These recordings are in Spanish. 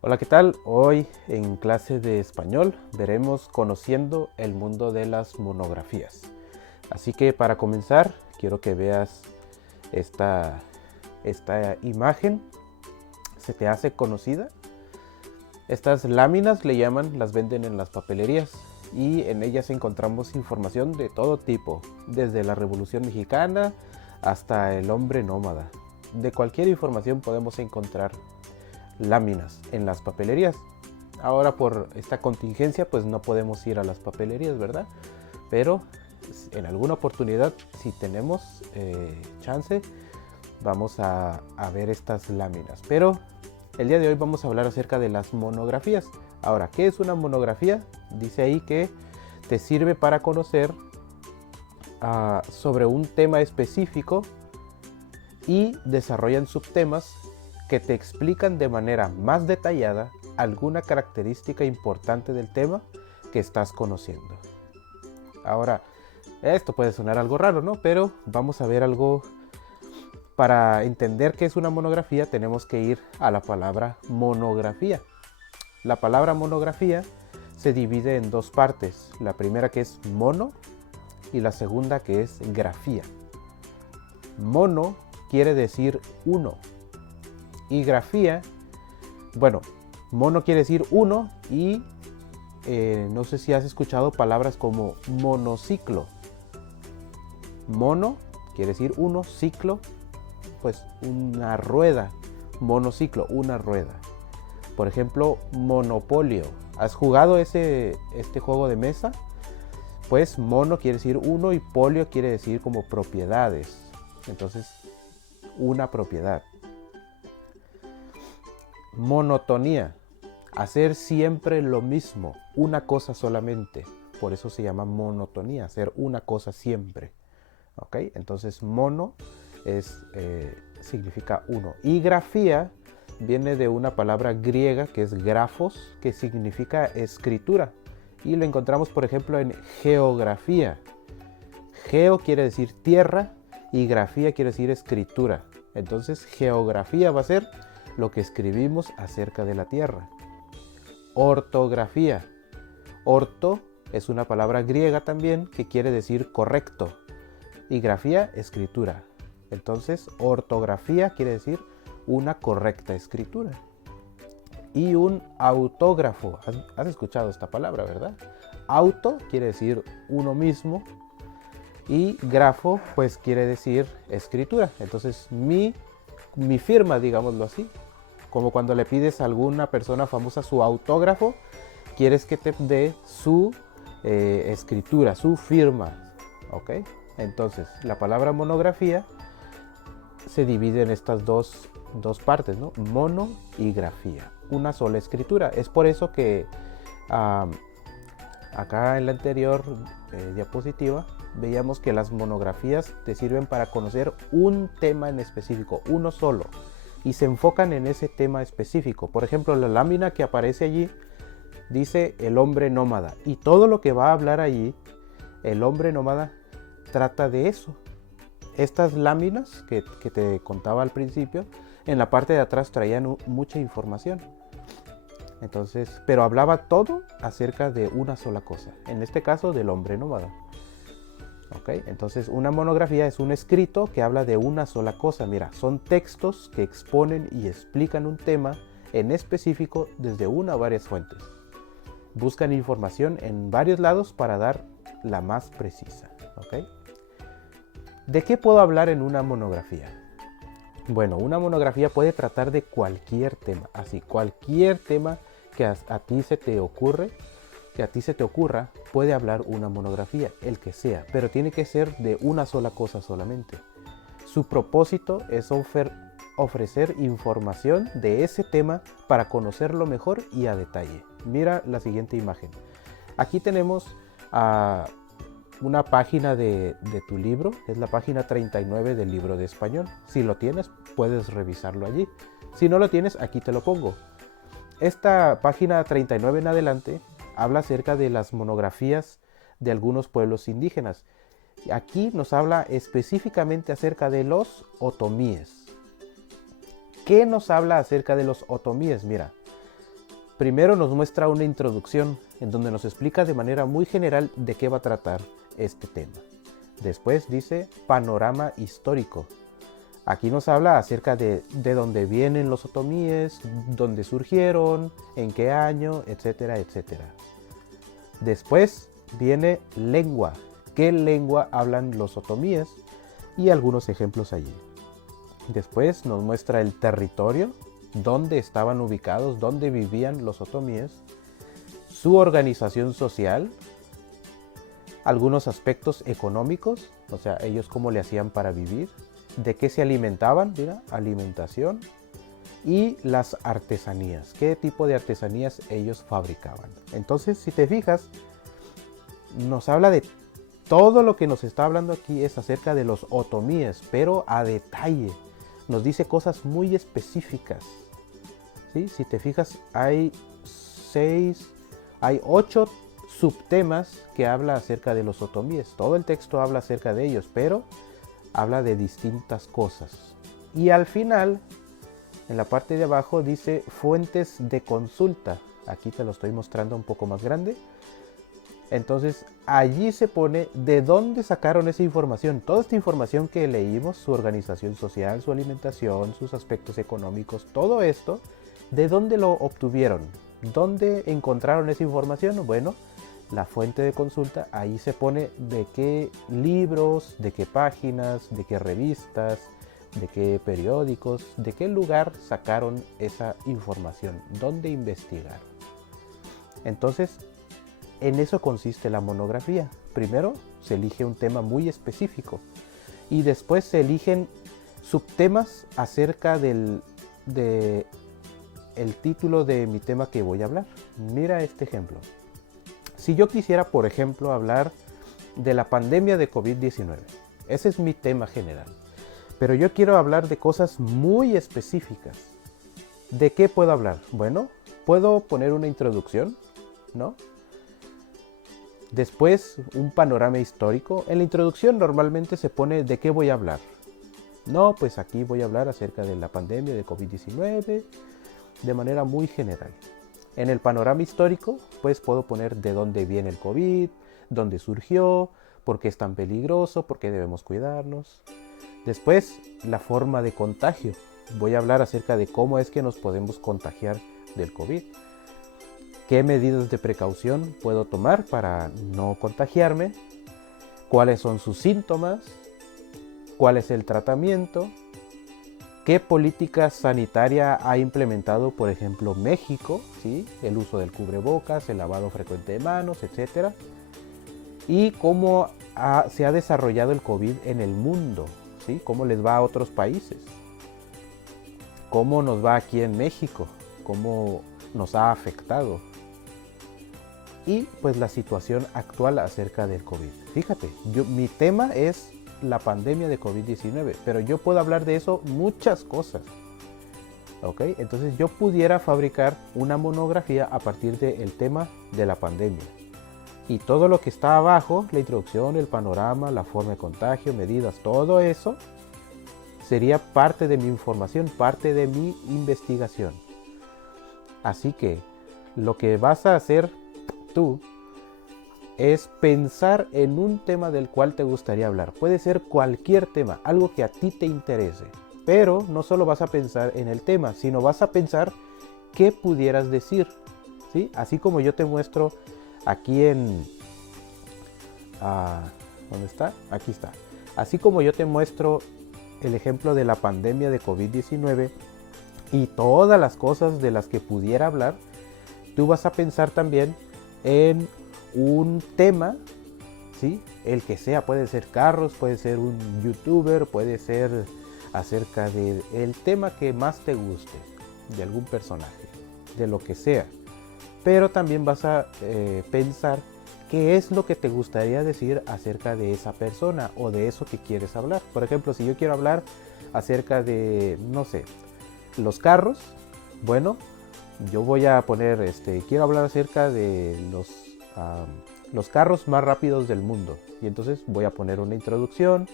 Hola, ¿qué tal? Hoy en clase de español veremos conociendo el mundo de las monografías. Así que para comenzar, quiero que veas esta, esta imagen. ¿Se te hace conocida? Estas láminas le llaman, las venden en las papelerías y en ellas encontramos información de todo tipo, desde la Revolución Mexicana hasta el hombre nómada. De cualquier información podemos encontrar láminas en las papelerías. Ahora por esta contingencia pues no podemos ir a las papelerías, ¿verdad? Pero en alguna oportunidad, si tenemos chance, vamos a ver estas láminas. Pero el día de hoy vamos a hablar acerca de las monografías. Ahora, ¿qué es una monografía? Dice ahí que te sirve para conocer sobre un tema específico y desarrollan subtemas que te explican de manera más detallada alguna característica importante del tema que estás conociendo. Ahora, esto puede sonar algo raro, ¿no? Pero vamos a ver algo. Para entender qué es una monografía tenemos que ir a la palabra monografía. La palabra monografía se divide en dos partes. La primera que es mono y la segunda que es grafía. Mono quiere decir uno y grafía, bueno, mono quiere decir uno y no sé si has escuchado palabras como monociclo. Mono quiere decir uno, ciclo, pues una rueda. Monociclo, una rueda. Por ejemplo, monopolio. ¿Has jugado este juego de mesa? Pues mono quiere decir uno y polio quiere decir como propiedades. Entonces, una propiedad. Monotonía. Hacer siempre lo mismo, una cosa solamente. Por eso se llama monotonía, hacer una cosa siempre. ¿Ok? Entonces, mono significa uno. Y grafía viene de una palabra griega que es grafos, que significa escritura. Y lo encontramos, por ejemplo, en geografía. Geo quiere decir tierra y grafía quiere decir escritura. Entonces, geografía va a ser lo que escribimos acerca de la tierra. Ortografía. Orto es una palabra griega también que quiere decir correcto. Y grafía, escritura. Entonces, ortografía quiere decir una correcta escritura. Y un autógrafo. ¿Has escuchado esta palabra, verdad? Auto quiere decir uno mismo. Y grafo, pues quiere decir escritura. Entonces, mi firma, digámoslo así. Como cuando le pides a alguna persona famosa su autógrafo, quieres que te dé su escritura, su firma. ¿Ok? Entonces, la palabra monografía se divide en estas dos partes, ¿no? Mono y grafía. Una sola escritura. Es por eso que acá en la anterior diapositiva veíamos que las monografías te sirven para conocer un tema en específico, uno solo, y se enfocan en ese tema específico. Por ejemplo, la lámina que aparece allí dice el hombre nómada, y todo lo que va a hablar allí, el hombre nómada, trata de eso. Estas láminas que te contaba al principio, en la parte de atrás traían mucha información. Entonces, pero hablaba todo acerca de una sola cosa, en este caso del hombre nómada. ¿Okay? Entonces, una monografía es un escrito que habla de una sola cosa. Mira, son textos que exponen y explican un tema en específico desde una o varias fuentes. Buscan información en varios lados para dar la más precisa. ¿Okay? ¿De qué puedo hablar en una monografía? Bueno, una monografía puede tratar de cualquier tema, así, cualquier tema que a ti se te ocurre, que a ti se te ocurra, puede hablar una monografía, el que sea, pero tiene que ser de una sola cosa solamente. Su propósito es ofrecer información de ese tema para conocerlo mejor y a detalle. Mira la siguiente imagen. Aquí tenemos una página de tu libro, es la página 39 del libro de español. Si lo tienes, puedes revisarlo allí. Si no lo tienes, aquí te lo pongo. Esta página 39 en adelante habla acerca de las monografías de algunos pueblos indígenas. Aquí nos habla específicamente acerca de los otomíes. ¿Qué nos habla acerca de los otomíes? Mira, Primero nos muestra una introducción en donde nos explica de manera muy general de qué va a tratar este tema. Después dice panorama histórico. Aquí nos habla acerca de dónde vienen los otomíes, dónde surgieron, en qué año, etcétera, etcétera. Después viene lengua. ¿Qué lengua hablan los otomíes? Y algunos ejemplos allí. Después nos muestra el territorio, dónde estaban ubicados, dónde vivían los otomíes, su organización social, algunos aspectos económicos, o sea, ellos cómo le hacían para vivir, de qué se alimentaban, mira, alimentación, y las artesanías, qué tipo de artesanías ellos fabricaban. Entonces, si te fijas, nos habla de todo lo que nos está hablando aquí es acerca de los otomíes, pero a detalle. Nos dice cosas muy específicas. ¿Sí? Si te fijas, hay 8 subtemas que habla acerca de los otomíes. Todo el texto habla acerca de ellos, pero habla de distintas cosas. Y al final, en la parte de abajo dice fuentes de consulta. Aquí te lo estoy mostrando un poco más grande. Entonces allí se pone de dónde sacaron esa información. Toda esta información que leímos, su organización social, su alimentación, sus aspectos económicos, todo esto, ¿de dónde lo obtuvieron? ¿Dónde encontraron esa información? Bueno, la fuente de consulta, ahí se pone de qué libros, de qué páginas, de qué revistas, de qué periódicos, de qué lugar sacaron esa información, dónde investigaron. Entonces, en eso consiste la monografía. Primero se elige un tema muy específico y después se eligen subtemas acerca del título de mi tema que voy a hablar. Mira este ejemplo. Si yo quisiera, por ejemplo, hablar de la pandemia de COVID-19, ese es mi tema general, pero yo quiero hablar de cosas muy específicas. ¿De qué puedo hablar? Bueno, puedo poner una introducción, ¿no? Después, un panorama histórico. En la introducción normalmente se pone de qué voy a hablar. No, pues aquí voy a hablar acerca de la pandemia de COVID-19 de manera muy general. En el panorama histórico, pues puedo poner de dónde viene el COVID, dónde surgió, por qué es tan peligroso, por qué debemos cuidarnos. Después, la forma de contagio. Voy a hablar acerca de cómo es que nos podemos contagiar del COVID. ¿Qué medidas de precaución puedo tomar para no contagiarme? ¿Cuáles son sus síntomas? ¿Cuál es el tratamiento? ¿Qué política sanitaria ha implementado, por ejemplo, México? ¿Sí? El uso del cubrebocas, el lavado frecuente de manos, etc. Y cómo se ha desarrollado el COVID en el mundo. ¿Sí? ¿Cómo les va a otros países? ¿Cómo nos va aquí en México? ¿Cómo nos ha afectado? Y pues la situación actual acerca del COVID. Fíjate, mi tema es la pandemia de COVID-19, pero yo puedo hablar de eso muchas cosas. ¿Ok? Entonces yo pudiera fabricar una monografía a partir del tema de la pandemia. Y todo lo que está abajo, la introducción, el panorama, la forma de contagio, medidas, todo eso sería parte de mi información, parte de mi investigación. Así que lo que vas a hacer tú es pensar en un tema del cual te gustaría hablar. Puede ser cualquier tema, algo que a ti te interese. Pero no solo vas a pensar en el tema, sino vas a pensar qué pudieras decir. ¿Sí? Así como yo te muestro aquí en... ¿dónde está? Aquí está. Así como yo te muestro el ejemplo de la pandemia de COVID-19 y todas las cosas de las que pudiera hablar, tú vas a pensar también en un tema, ¿sí? El que sea, puede ser carros, puede ser un youtuber, puede ser acerca del tema que más te guste, de algún personaje, de lo que sea. Pero también vas a pensar qué es lo que te gustaría decir acerca de esa persona o de eso que quieres hablar. Por ejemplo, si yo quiero hablar acerca de, no sé, los carros, bueno, yo voy a poner, quiero hablar acerca de los carros más rápidos del mundo. Y entonces voy a poner una introducción,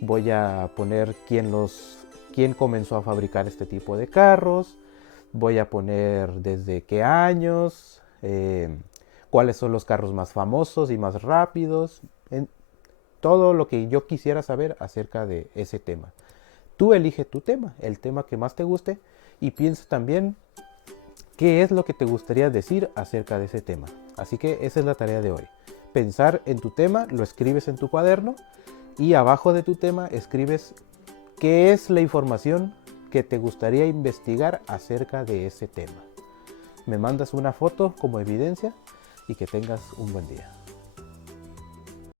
voy a poner quién comenzó a fabricar este tipo de carros, Voy a poner desde qué años, cuáles son los carros más famosos y más rápidos, en todo lo que yo quisiera saber acerca de ese tema. Tú elige tu tema, el tema que más te guste, y piensa también qué es lo que te gustaría decir acerca de ese tema. Así que esa es la tarea de hoy. Pensar en tu tema, lo escribes en tu cuaderno y abajo de tu tema escribes qué es la información que te gustaría investigar acerca de ese tema. Me mandas una foto como evidencia y que tengas un buen día.